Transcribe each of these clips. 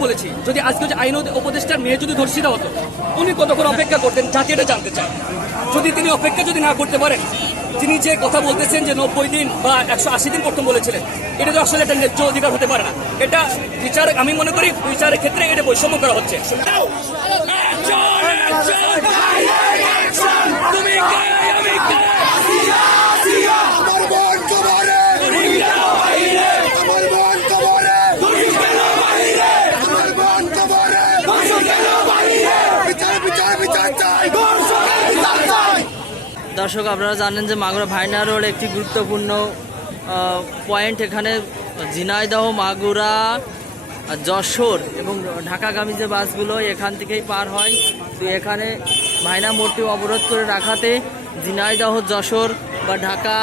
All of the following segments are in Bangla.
বলেছি, যদি আজকে যে আইন উপদেষ্টার মেয়ে যদি ধর্ষিতা হতো, উনি কতক্ষণ অপেক্ষা করতেন? জাতি এটা জানতে চায়। যদি তিনি অপেক্ষা যদি না করতে পারেন তিনি যে কথা বলতেছেন যে নব্বই দিন বা একশো আশি দিন প্রথম বলেছিলেন, এটা তো আসলে একটা ন্যায্য অধিকার হতে পারে না। এটা বিচার, আমি মনে করি বিচারের ক্ষেত্রে এটা বৈষম্য করা হচ্ছে। তুমি কে? আমি কে? আমার বোন কবরে আমার বোন কবরে আমার বোন কবরে বিচার বিচার বিচার চাই বিচার চাই দর্শক, আপনারা জানেন যে মাগুরা ভাইনা রোড একটি গুরুত্বপূর্ণ পয়েন্ট এখানে ঝিনাইদহ, মাগুরা, যশোর এবং ঢাকাগামী যে বাসগুলো এখান থেকেই পার হয়, তো এখানে ভাইনা মোড়টি অবরোধ করে রাখাতে ঝিনাইদহ, যশোর বা ঢাকা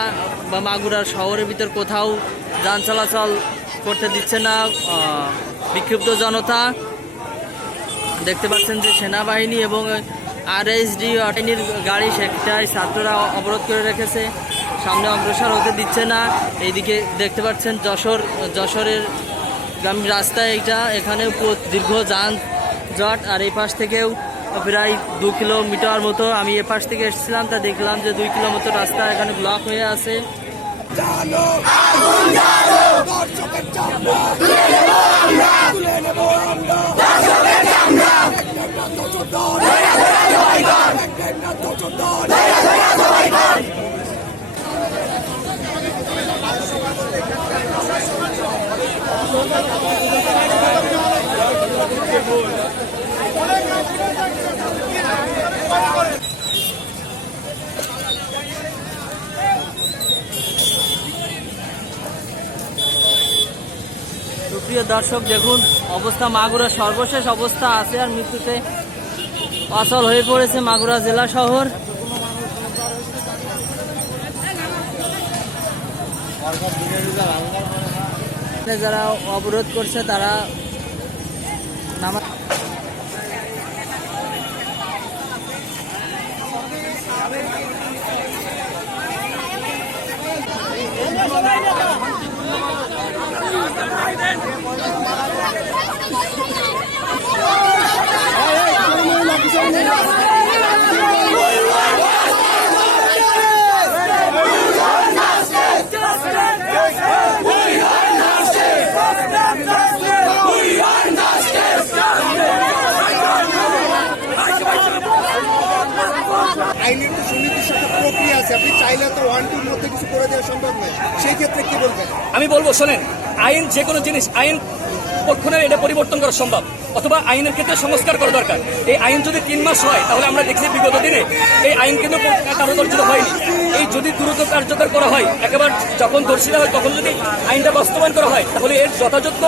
বা মাগুরার শহরের ভিতর কোথাও যান চলাচল করতে দিচ্ছে না বিক্ষুব্ধ জনতা। দেখতে পাচ্ছেন যে সেনাবাহিনী এবং আরএসডি বাহিনীর গাড়ি সেটাই ছাত্ররা অবরোধ করে রেখেছে। সামনে অগ্রসর হতে দিচ্ছে না। এইদিকে দেখতে পাচ্ছেন যশোর, যশোরের গামী রাস্তা এইটা। এখানে দীর্ঘ যান জট আর এই পাশ থেকেও প্রায় দু কিলোমিটার মতো আমি এ পাশ থেকে এসেছিলাম। তা দেখলাম যে দুই কিলোমিটার রাস্তা এখানে ব্লক হয়ে আছে তুলে নেব আমরা দর্শকের চামড়া একটা দর্শক একটা দর্শক সুপ্রিয় দর্শক, দেখুন, অবস্থা মাগুরা সর্বশেষ অবস্থা আছে আর মৃত্যুতে অচল হয়ে পড়েছে মাগুরা জেলা শহর। যারা অবরোধ করছে, তারা আইনের তো সুনির্দিষ্ট একটা প্রক্রিয়া আছে। আপনি চাইলে তো ওয়ান টুর মধ্যে কিছু করে দেওয়া সম্ভব নয়। সেই ক্ষেত্রে কি বলবেন? আমি বলব, শোনেন, আইন যে কোনো জিনিস, আইন পক্ষণের এটা পরিবর্তন করা সম্ভব। অথবা আইনের ক্ষেত্রে সংস্কার করা দরকার। এই আইন যদি তিন মাস হয় তাহলে আমরা দেখছি বিগত দিনে এই আইন কিন্তু কার্যকর হয়নি। এই যদি দ্রুত কার্যকর করা হয় একেবারে যখন দর্শিতা হয় তখন যদি আইনটা বাস্তবায়ন করা হয় তাহলে এর যথাযথ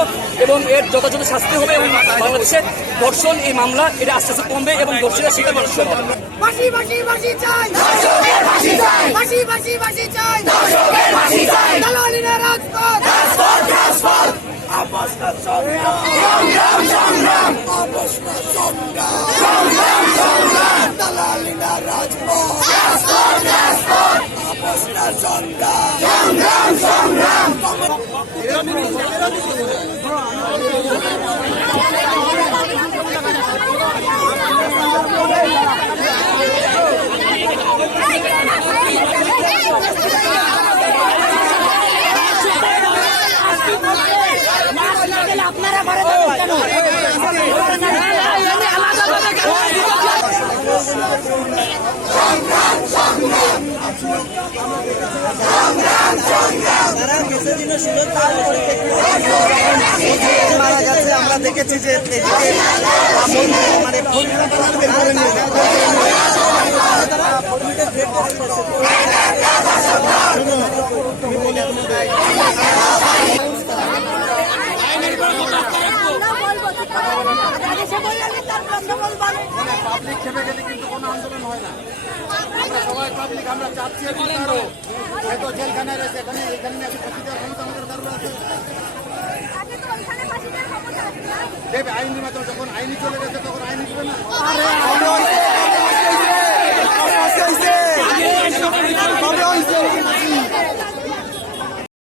এবং এর যথাযথ শাস্তি হবে এবং বাংলাদেশে ধর্ষণ এই মামলা এটা আস্তে আস্তে কমবে এবং দর্শিতা শিকার মানুষ হবে বাসি বাসি বাসি চাই। দর্শকের বাসি চাই। বাসি বাসি বাসি চাই। দর্শকের বাসি চাই। দালালিরা রাজপথ। রাজপথ রাজপথ। আপস না সংগ্রাম সংগ্রাম সংগ্রাম আপস না সংগ্রাম সংগ্রাম সংগ্রাম দালালি না রাজপথ রাজপথ রাজপথ আপস না সংগ্রাম সংগ্রাম সংগ্রাম আপনারা ঘরে কেন মারা গেছে আমরা দেখেছি যে মানে ফরিদা পালান বের করে নিয়ে যায় তারা ফরিদা বের করে করছে। কিন্তু কোনো আন্দোলন হয় না। সবাই পাবলিক আমরা চাচ্ছি বিচারও তো জেলখানায় রয়েছে, এখানে এখানে এসে ফাঁসি দেওয়ার ক্ষমতা আমাদের কারও আছে। আইনের মাধ্যমে যখন আইনি চলে গেছে, তখন আইনি দিবে না।